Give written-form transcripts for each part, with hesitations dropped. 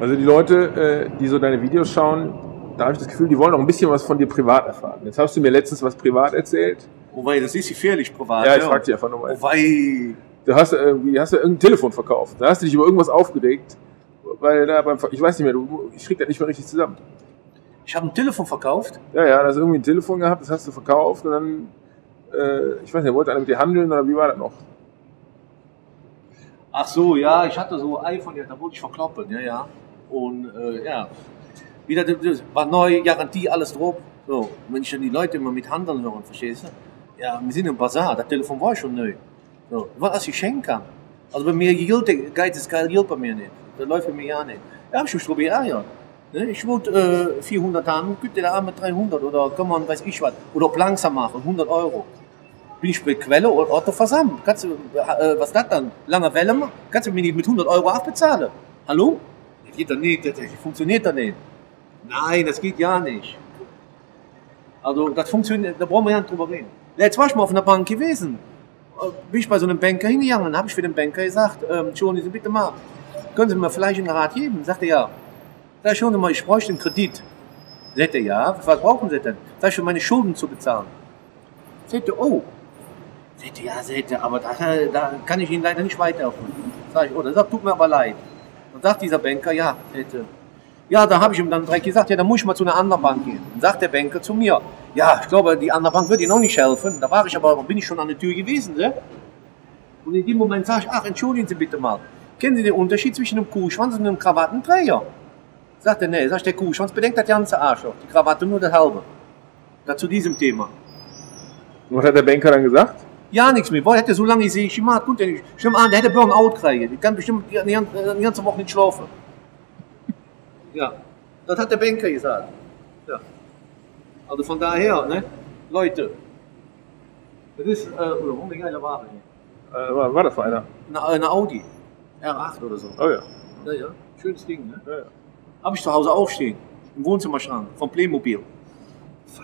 Also die Leute, die so deine Videos schauen, da habe ich das Gefühl, die wollen auch ein bisschen was von dir privat erfahren. Jetzt hast du mir letztens was privat erzählt. Oh wei, das ist gefährlich privat. Ja, ich frage dich einfach nur mal. Oh wei. Du hast irgendein Telefon verkauft. Da hast du dich über irgendwas aufgeregt, weil da ich weiß nicht mehr, ich krieg das nicht mehr richtig zusammen. Ich habe ein Telefon verkauft? Ja, da hast du irgendwie ein Telefon gehabt, das hast du verkauft und dann, ich weiß nicht, wollte einer mit dir handeln oder wie war das noch? Ach so, ja, ich hatte so ein iPhone, ja, da wollte ich verkloppen, ja. Und ja, wieder das war neu, Garantie, alles drauf. So, wenn ich dann die Leute immer mit Handeln hören, verstehst du? Ja, wir sind im Bazar, das Telefon war schon neu. So, was ich schenken kann. Also bei mir gilt, Geiz ist kein Geld bei mir nicht. Das läuft bei mir ja nicht. Ja, ich muss ja. Ne? Ich wollte 400 haben, gibt der da mit 300 oder kann man, weiß ich was, oder ob langsam machen, 100 Euro. Bin ich bei Quelle oder Otto versammelt. Kannst du, was ist das dann? Lange Welle machen? Kannst du mir nicht mit 100 Euro abbezahlen? Hallo? Das geht doch nicht, das funktioniert doch nicht. Nein, das geht ja nicht. Also, das funktioniert, da brauchen wir ja nicht drüber reden. Jetzt war ich mal auf einer Bank gewesen. Bin ich bei so einem Banker hingegangen, habe ich für den Banker gesagt, entschuldigen Sie bitte mal, können Sie mir vielleicht einen Rat geben? Sagt er, ja. Sag ich, schauen Sie mal, ich bräuchte einen Kredit. Sagt er, ja, was brauchen Sie denn? Sag ich, für meine Schulden zu bezahlen. Sagt er, oh. Sagt er, aber da kann ich Ihnen leider nicht weiterhelfen. Sag ich, oh, das tut mir aber leid. Dann sagt dieser Banker, ja, ja, da habe ich ihm dann direkt gesagt, ja, dann muss ich mal zu einer anderen Bank gehen. Dann sagt der Banker zu mir, ja, ich glaube, die andere Bank wird Ihnen auch nicht helfen. Da war ich aber, bin ich schon an der Tür gewesen, ne? Und in dem Moment sage ich, ach, entschuldigen Sie bitte mal, kennen Sie den Unterschied zwischen einem Kuhschwanz und einem Krawattenträger? Sagt er, nee, sagt der Kuhschwanz bedenkt das ganze Arschloch, die Krawatte nur das halbe. Da zu diesem Thema. Und was hat der Banker dann gesagt? Ja, nichts mehr. Boah, hätte so lange gesehen, ich gemacht, gut, ich stimme an, der hätte Burnout kriegen. Ich kann bestimmt die ganze Woche nicht schlafen. Ja, das hat der Banker gesagt. Ja. Also von daher, ne, Leute, das ist, oder warum eine geile Ware hier? War das für einer? Eine Audi, R8 oder so. Oh ja. Ja, schönes Ding, ne? Ja. Habe ich zu Hause auch stehen, im Wohnzimmerschrank, vom Playmobil.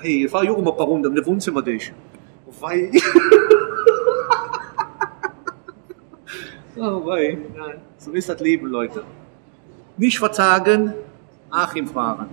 Ich fahre auch immer ein paar Runden um den Wohnzimmertisch. Weil. Oh wei, so ist das Leben, Leute. Nicht verzagen, Achim fahren.